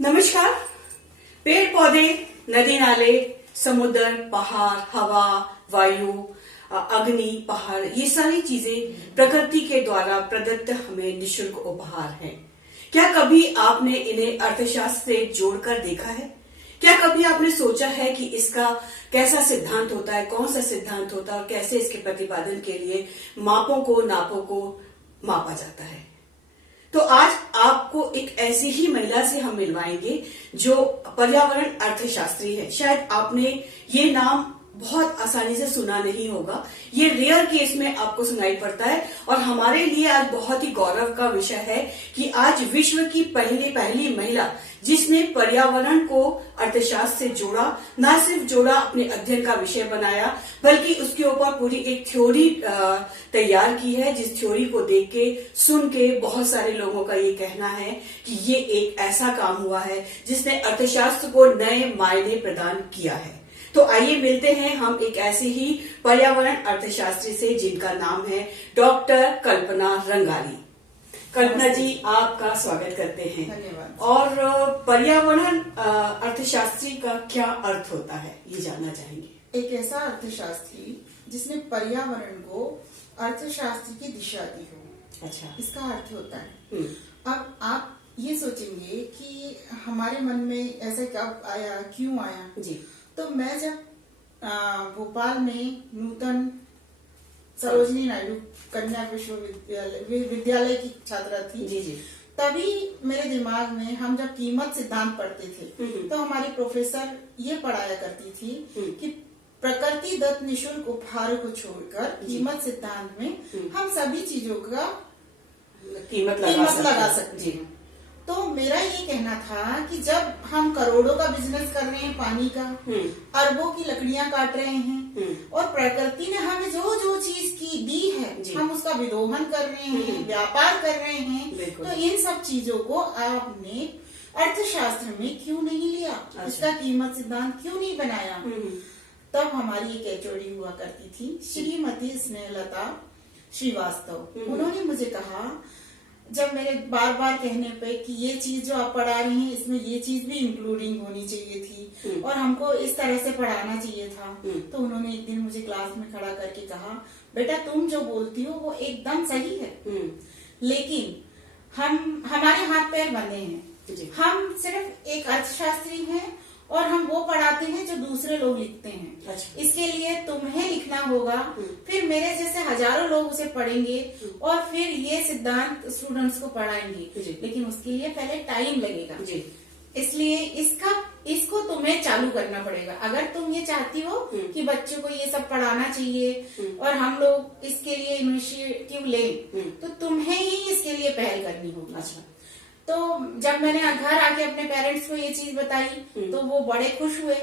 नमस्कार। पेड़ पौधे, नदी नाले, समुद्र, पहाड़, हवा, वायु, अग्नि, पहाड़, ये सारी चीजें प्रकृति के द्वारा प्रदत्त हमें निशुल्क उपहार हैं। क्या कभी आपने इन्हें अर्थशास्त्र से जोड़कर देखा है? क्या कभी आपने सोचा है कि इसका कैसा सिद्धांत होता है, कौन सा सिद्धांत होता है और कैसे इसके प्रतिपादन के लिए नापों को मापा जाता है? तो आज आपको एक ऐसी ही महिला से हम मिलवाएंगे जो पर्यावरण अर्थशास्त्री है। शायद आपने ये नाम बहुत आसानी से सुना नहीं होगा, ये रेयर केस में आपको सुनाई पड़ता है और हमारे लिए आज बहुत ही गौरव का विषय है कि आज विश्व की पहली महिला जिसने पर्यावरण को अर्थशास्त्र से जोड़ा, न सिर्फ जोड़ा, अपने अध्ययन का विषय बनाया, बल्कि उसके ऊपर पूरी एक थ्योरी तैयार की है, जिस थ्योरी को देख के सुन के बहुत सारे लोगों का ये कहना है कि ये एक ऐसा काम हुआ है जिसने अर्थशास्त्र को नए मायने प्रदान किया है। तो आइए मिलते हैं हम एक ऐसे ही पर्यावरण अर्थशास्त्री से जिनका नाम है डॉक्टर कल्पना रंगारी। कल्पना जी, आपका स्वागत करते हैं। धन्यवाद। और पर्यावरण अर्थशास्त्री का क्या अर्थ होता है, ये जानना चाहेंगे। एक ऐसा अर्थशास्त्री जिसने पर्यावरण को अर्थशास्त्र की दिशा दी हो। अच्छा, इसका अर्थ होता है। अब आप ये सोचेंगे कि हमारे मन में ऐसा कब आया, क्यों आया जी। तो मैं जब भोपाल में नूतन सरोजिनी नायडू कन्या विद्यालय की छात्रा थी, जी जी, तभी मेरे दिमाग में हम जब कीमत सिद्धांत पढ़ते थे तो हमारी प्रोफेसर ये पढ़ाया करती थी कि प्रकृति दत्त निशुल्क उपहारों को छोड़कर कीमत सिद्धांत में हम सभी चीजों का कीमत लगा सकते हैं। तो मेरा ये कहना था कि जब हम करोड़ों का बिजनेस कर रहे हैं पानी का, अरबों की लकड़ियां काट रहे हैं और प्रकृति ने हमें जो जो चीज की दी है हम उसका विरोहन कर रहे हैं, व्यापार कर रहे हैं, तो इन सब चीजों को आपने अर्थशास्त्र में क्यों नहीं लिया? इसका कीमत सिद्धांत क्यों नहीं बनाया? तब हमारी एक एचओडी हुआ करती थी, श्रीमती स्नेहलता श्रीवास्तव। उन्होंने मुझे कहा, जब मेरे बार बार कहने पे कि ये चीज जो आप पढ़ा रही हैं इसमें ये चीज भी इंक्लूडिंग होनी चाहिए थी और हमको इस तरह से पढ़ाना चाहिए था, तो उन्होंने एक दिन मुझे क्लास में खड़ा करके कहा, बेटा तुम जो बोलती हो वो एकदम सही है, लेकिन हमारे हाथ पैर बंधे हैं। हम सिर्फ एक अर्थशास्त्री हैं और हम वो पढ़ाते हैं जो दूसरे लोग लिखते हैं। अच्छा। इसके लिए तुम्हें लिखना होगा, फिर मेरे जैसे हजारों लोग उसे पढ़ेंगे और फिर ये सिद्धांत स्टूडेंट्स को पढ़ाएंगे, लेकिन उसके लिए पहले टाइम लगेगा। इसलिए इसको तुम्हें चालू करना पड़ेगा। अगर तुम ये चाहती हो कि बच्चों को ये सब पढ़ाना चाहिए और हम लोग इसके लिए इनिशिएटिव लें, तो तुम्हें ही इसके लिए पहल करनी होगी। अच्छा। तो जब मैंने घर आके अपने पेरेंट्स को ये चीज बताई तो वो बड़े खुश हुए।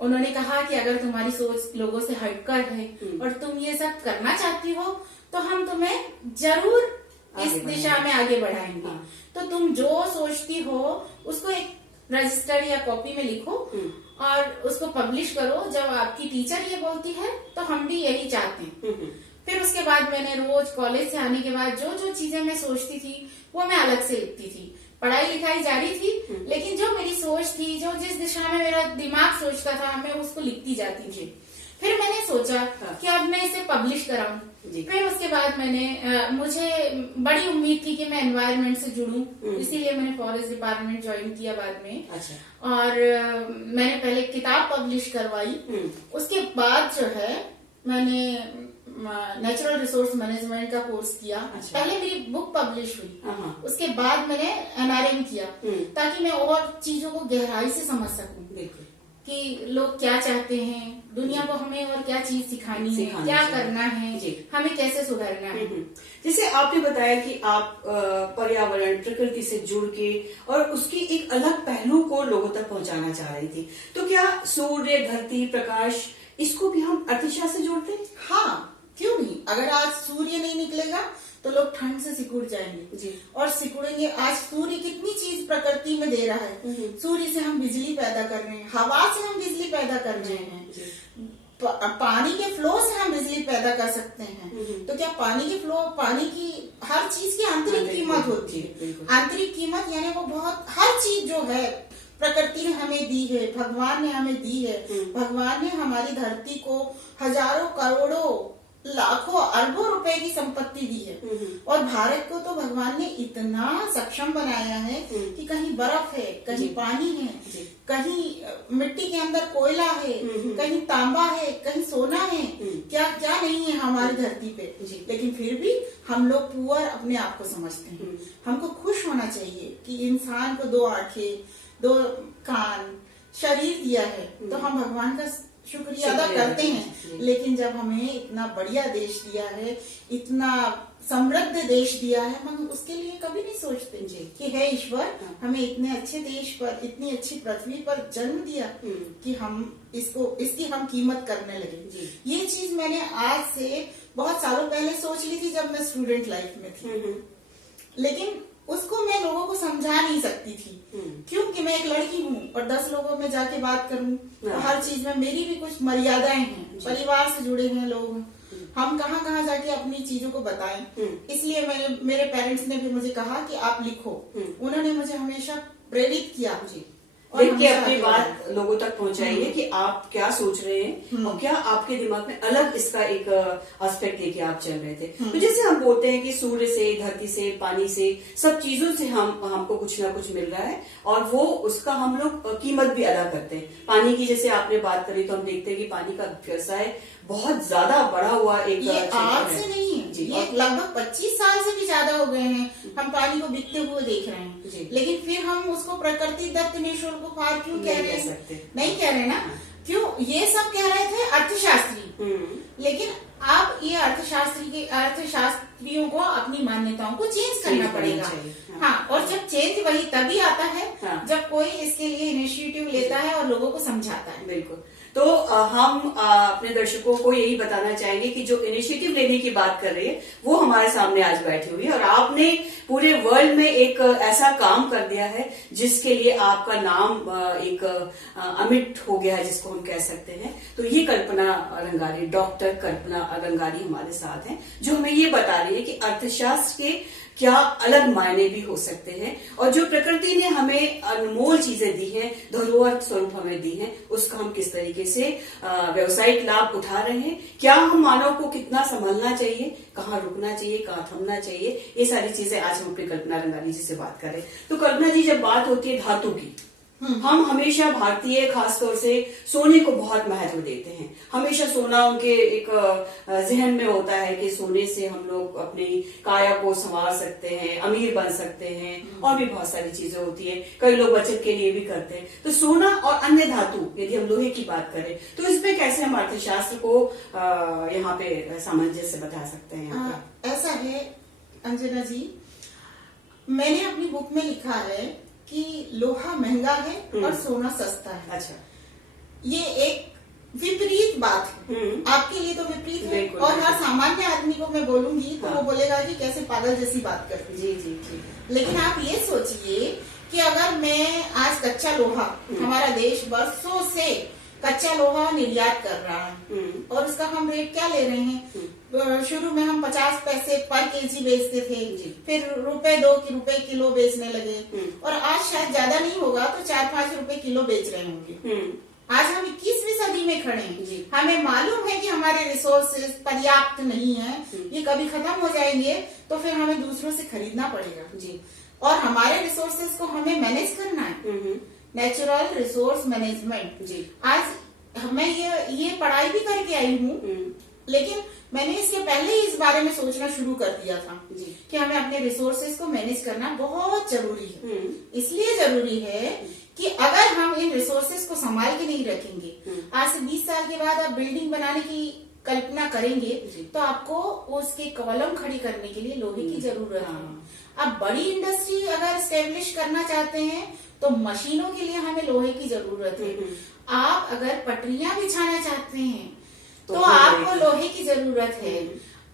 उन्होंने कहा कि अगर तुम्हारी सोच लोगों से हटकर है और तुम ये सब करना चाहती हो तो हम तुम्हें जरूर इस दिशा में आगे बढ़ाएंगे। तो तुम जो सोचती हो उसको एक रजिस्टर या कॉपी में लिखो और उसको पब्लिश करो। जब आपकी टीचर ये बोलती है तो हम भी यही चाहते हैं। फिर उसके बाद मैंने रोज कॉलेज से आने के बाद जो जो चीजें मैं सोचती थी वो मैं अलग से लिखती थी। पढ़ाई लिखाई जारी थी, लेकिन जो मेरी सोच थी, जो जिस दिशा में मेरा दिमाग सोचता था, मैं उसको लिखती जाती थी। फिर मैंने सोचा कि अब मैं इसे पब्लिश कराऊं। फिर उसके बाद मुझे बड़ी उम्मीद थी कि मैं एनवायरनमेंट से जुड़ूं, इसीलिए मैंने फॉरेस्ट डिपार्टमेंट ज्वाइन किया बाद में। अच्छा। और मैंने पहले किताब पब्लिश करवाई। उसके बाद जो है मैंने नेचुरल रिसोर्स मैनेजमेंट का कोर्स किया। अच्छा। पहले मेरी बुक पब्लिश हुई, उसके बाद मैंने एनआरएम किया ताकि मैं और चीजों को गहराई से समझ सकूं कि लोग क्या चाहते हैं, दुनिया को हमें और क्या चीज सिखानी है, क्या करना है, हमें कैसे सुधारना है। जैसे आपने बताया कि आप पर्यावरण प्रकृति से जुड़ के और उसके एक अलग पहलू को लोगों तक पहुंचाना चाह रही थी, तो क्या सूर्य, धरती, प्रकाश, इसको भी हम अर्थशास्त्र से जोड़ते हैं? हाँ, क्यों नहीं। अगर आज सूर्य नहीं निकलेगा तो लोग ठंड से सिकुड़ जाएंगे और सिकुड़ेंगे। आज सूर्य कितनी चीज प्रकृति में दे रहा है। सूर्य से हम बिजली पैदा कर रहे हैं, हवा से हम बिजली पैदा कर रहे हैं, पानी के फ्लो से हम बिजली पैदा पैदा कर सकते हैं। तो क्या पानी की फ्लो, पानी की हर चीज की आंतरिक कीमत होती है। आंतरिक कीमत यानी वो बहुत, हर चीज जो है प्रकृति ने हमें दी है, भगवान ने हमें दी है। भगवान ने हमारी धरती को हजारों करोड़ों लाखों अरबों रुपए की संपत्ति दी है, और भारत को तो भगवान ने इतना सक्षम बनाया है कि कहीं बर्फ है, कहीं पानी है, कहीं मिट्टी के अंदर कोयला है, कहीं तांबा है, कहीं सोना है, क्या क्या नहीं है हमारी धरती पे। लेकिन फिर भी हम लोग पुअर अपने आप को समझते हैं। हमको खुश होना चाहिए कि इंसान को 2 आंखें, 2 कान, शरीर दिया है, तो हम भगवान का शुक्रिया अदा करते हैं। लेकिन जब हमें इतना बढ़िया देश दिया है, इतना समृद्ध देश दिया है, हम उसके लिए कभी नहीं सोचते कि हे ईश्वर, हमें इतने अच्छे देश पर, इतनी अच्छी पृथ्वी पर जन्म दिया कि हम इसकी हम कीमत करने लगे। ये चीज मैंने आज से बहुत सालों पहले सोच ली थी जब मैं स्टूडेंट लाइफ में थी, लेकिन उसको मैं लोगों को समझा नहीं सकती थी, क्योंकि मैं एक लड़की हूँ और 10 लोगों में जाके बात करूँ तो हर चीज में मेरी भी कुछ मर्यादाएं हैं। परिवार से जुड़े हैं लोग, हम कहाँ कहाँ जाके अपनी चीजों को बताएं। इसलिए मेरे पेरेंट्स ने भी मुझे कहा कि आप लिखो। उन्होंने मुझे हमेशा प्रेरित किया लिख के अपनी बात लोगों तक पहुंचाइए कि आप क्या सोच रहे हैं और क्या आपके दिमाग में अलग इसका एक एस्पेक्ट लेके आप चल रहे थे। तो जैसे हम बोलते हैं कि सूर्य से, धरती से, पानी से, सब चीजों से हमको कुछ ना कुछ मिल रहा है और वो उसका हम लोग कीमत भी अदा करते हैं। पानी की जैसे आपने बात करी तो हम देखते हैं कि पानी का व्यवसाय बहुत ज्यादा बढ़ा हुआ एक ये आज से नहीं है, ये लगभग 25 साल से भी ज्यादा हो गए हैं हम पानी को बिकते हुए देख रहे हैं। लेकिन फिर हम उसको प्रकृति दत्त निःशुल्क उपहार क्यों कह रहे हैं? नहीं कह रहे ना, क्यों? ये सब कह रहे थे अर्थशास्त्री, लेकिन अब ये अर्थशास्त्रियों को अपनी मान्यताओं को चेंज करना पड़ेगा। हाँ, और जब चेंज वही तभी आता है जब कोई इसके लिए इनिशिएटिव लेता है और लोगों को समझाता है। बिल्कुल। तो हम अपने दर्शकों को यही बताना चाहेंगे कि जो इनिशिएटिव लेने की बात कर रही है वो हमारे सामने आज बैठी हुई है और आपने पूरे वर्ल्ड में एक ऐसा काम कर दिया है जिसके लिए आपका नाम एक अमिट हो गया है, जिसको हम कह सकते हैं। तो ये कल्पना रंगारी, डॉक्टर कल्पना रंगारी हमारे साथ हैं, जो हमें ये बता रही है कि अर्थशास्त्र के क्या अलग मायने भी हो सकते हैं और जो प्रकृति ने हमें अनमोल चीजें दी हैं, धरोहर स्वरूप हमें दी हैं, उसका हम किस तरीके से व्यवसायिक लाभ उठा रहे हैं, क्या हम मानव को कितना संभलना चाहिए, कहाँ रुकना चाहिए, कहाँ थमना चाहिए, ये सारी चीजें आज हम अपनी कल्पना रंगारी जी से बात कर रहे हैं। तो कल्पना जी, जब बात होती है धातु की, हम हमेशा भारतीय खासतौर से सोने को बहुत महत्व देते हैं। हमेशा सोना उनके एक जहन में होता है कि सोने से हम लोग अपनी काया को संवार सकते हैं, अमीर बन सकते हैं और भी बहुत सारी चीजें होती है। कई लोग बचत के लिए भी करते हैं। तो सोना और अन्य धातु, यदि हम लोहे की बात करें तो इसमें कैसे हम अर्थशास्त्र को यहाँ पे सामंजस्य बता सकते हैं? ऐसा है अंजना जी, मैंने अपनी बुक में लिखा है कि लोहा महंगा है और सोना सस्ता है। अच्छा, ये एक विपरीत बात है। आपके लिए तो विपरीत है और हर सामान्य आदमी को मैं बोलूंगी तो वो बोलेगा कि कैसे पागल जैसी बात करती है। जी। लेकिन आप ये सोचिए कि अगर मैं आज कच्चा लोहा, हमारा देश वर्षों से कच्चा लोहा निर्यात कर रहा है और उसका हम रेट क्या ले रहे हैं? शुरू में हम 50 पैसे पर केजी बेचते थे, फिर ₹2 किलो बेचने लगे और आज शायद ज्यादा नहीं होगा तो 4-5 रुपए किलो बेच रहे होंगे। आज हम 21वीं सदी में खड़े हैं। हमें मालूम है कि हमारे रिसोर्सेज पर्याप्त नहीं है, ये कभी खत्म हो जाएंगे तो फिर हमें दूसरों से खरीदना पड़ेगा और हमारे रिसोर्सेज को हमें मैनेज करना है। Natural resource management. आज मैं ये पढ़ाई भी करके आई हूँ, लेकिन मैंने इसके पहले ही इस बारे में सोचना शुरू कर दिया था कि हमें अपने रिसोर्सेज को मैनेज करना बहुत जरूरी है। इसलिए जरूरी है कि अगर हम इन रिसोर्सेज को संभाल के नहीं रखेंगे, आज से 20 साल के बाद आप बिल्डिंग बनाने की कल्पना करेंगे तो आपको उसके कॉलम खड़ी करने के लिए लोहे की जरूरत है। अब बड़ी इंडस्ट्री अगर स्टेब्लिश करना चाहते हैं तो मशीनों के लिए हमें लोहे की जरूरत है। आप अगर पटरियां बिछाना चाहते हैं तो आपको लोहे की जरूरत है।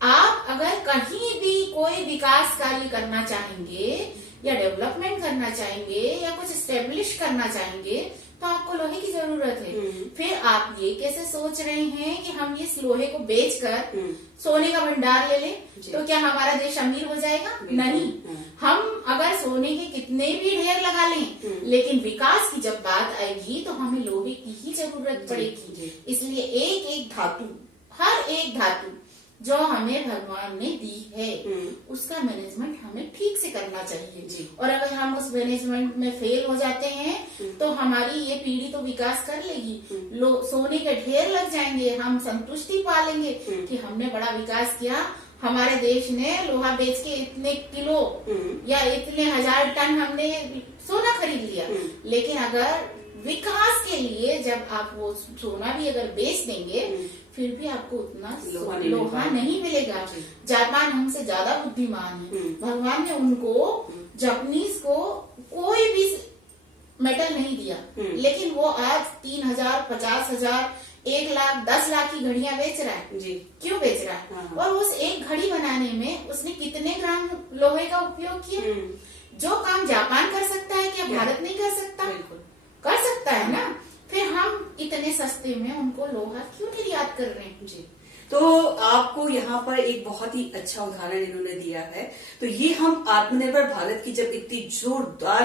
आप अगर कहीं भी कोई विकास कार्य करना चाहेंगे या डेवलपमेंट करना चाहेंगे या कुछ स्टेब्लिश करना चाहेंगे तो आपको लोहे की जरूरत है। फिर आप ये कैसे सोच रहे हैं कि हम इस लोहे को बेचकर सोने का भंडार ले लें, तो क्या हमारा देश अमीर हो जाएगा? नहीं। हम अगर सोने के कितने भी ढेर लगा लें, लेकिन विकास की जब बात आएगी तो हमें लोहे की ही जरूरत पड़ेगी। इसलिए एक एक धातु, हर एक धातु जो हमें भगवान ने दी है, उसका मैनेजमेंट हमें ठीक से करना चाहिए। और अगर हम उस मैनेजमेंट में फेल हो जाते हैं तो हमारी ये पीढ़ी तो विकास कर लेगी, सोने के ढेर लग जाएंगे, हम संतुष्टि पालेंगे कि हमने बड़ा विकास किया, हमारे देश ने लोहा बेच के इतने किलो या इतने 1000 टन हमने सोना खरीद लिया। लेकिन अगर विकास के लिए जब आप वो सोना भी अगर बेच देंगे, फिर भी आपको उतना लोहा नहीं मिलेगा। जापान हमसे ज्यादा बुद्धिमान है, भगवान ने उनको, जापानीज को कोई भी मेटल नहीं दिया, लेकिन वो आज 3000, 50,000, 1 लाख, 10 लाख की घड़ियां बेच रहा है। क्यों बेच रहा है? और उस एक घड़ी बनाने में उसने कितने ग्राम लोहे का उपयोग किया? जो काम जापान कर सकता है, क्या भारत नहीं कर सकता? कर सकता है ना। फिर हम इतने सस्ते में उनको लोहा क्यों निर्यात कर रहे हैं? जी, तो आपको यहाँ पर एक बहुत ही अच्छा उदाहरण इन्होंने दिया है। तो ये हम आत्मनिर्भर भारत की जब इतनी जोरदार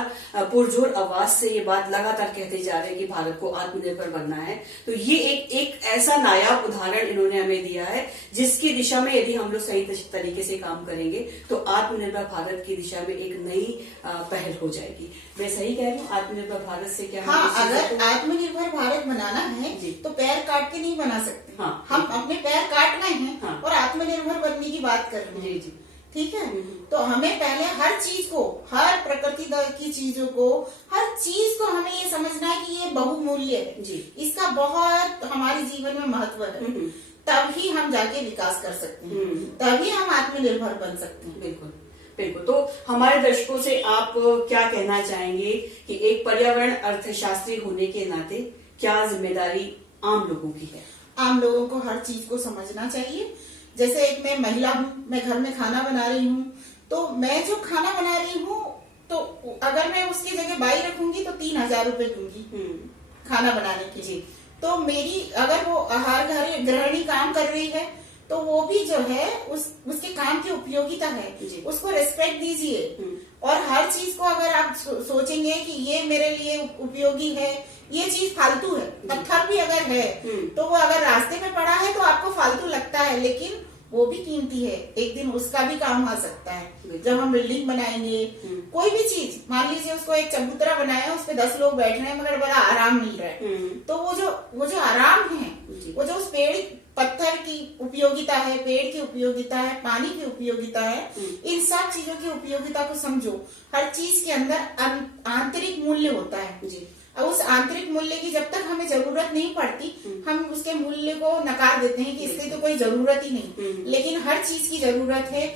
पुरजोर आवाज से ये बात लगातार कहते जा रहे हैं कि भारत को आत्मनिर्भर बनना है, तो ये एक ऐसा नायाब उदाहरण इन्होंने हमें दिया है जिसकी दिशा में यदि हम लोग सही तरीके से काम करेंगे तो आत्मनिर्भर भारत की दिशा में एक नई पहल हो जाएगी। मैं सही कह रही हूँ? आत्मनिर्भर भारत से क्या अगर आत्मनिर्भर भारत बनाना है तो पैर काट के नहीं बना सकते। हम अपने पैर काट रहे हैं और आत्मनिर्भर बनने की बात कर रहे हैं। ठीक है, तो हमें पहले हर चीज को, हर प्रकृति की चीजों को, हर चीज को हमें ये समझना है कि ये बहुमूल्य है, इसका बहुत हमारे जीवन में महत्व है। तभी हम जाके विकास कर सकते हैं, तभी हम आत्मनिर्भर बन सकते हैं। बिल्कुल बिल्कुल। तो हमारे दर्शकों से आप क्या कहना चाहेंगे कि एक पर्यावरण अर्थशास्त्री होने के नाते क्या जिम्मेदारी आम लोगों की है? आम लोगों को हर चीज को समझना चाहिए। जैसे एक मैं महिला हूँ, मैं घर में खाना बना रही हूँ, तो मैं जो खाना बना रही हूँ, तो अगर मैं उसकी जगह बाई रखूंगी तो 3000 रुपए दूंगी खाना बनाने के लिए। तो मेरी अगर वो हर घर गृहिणी काम कर रही है तो वो भी जो है उसके काम की उपयोगिता है, उसको रेस्पेक्ट दीजिए। और हर चीज को अगर आप सोचेंगे कि ये मेरे लिए उपयोगी है, ये चीज फालतू है, पत्थर भी अगर है तो वो अगर रास्ते में पड़ा है तो आपको फालतू लगता है, लेकिन वो भी कीमती है, एक दिन उसका भी काम आ सकता है। जब हम बिल्डिंग बनाएंगे, कोई भी चीज, मान लीजिए उसको एक चबूतरा बनाया, उस पे 10 लोग बैठ रहे हैं मगर बड़ा आराम मिल रहा है, तो वो जो आराम है, वो जो उस पेड़ पत्थर की उपयोगिता है, पेड़ की उपयोगिता है, पानी की उपयोगिता है, इन सब चीजों की उपयोगिता को समझो। हर चीज के अंदर आंतरिक मूल्य होता है। और उस आंतरिक मूल्य की जब तक हमें जरूरत नहीं पड़ती, हम उसके मूल्य को नकार देते हैं कि इसकी तो कोई जरूरत ही नहीं। लेकिन हर चीज की जरूरत है,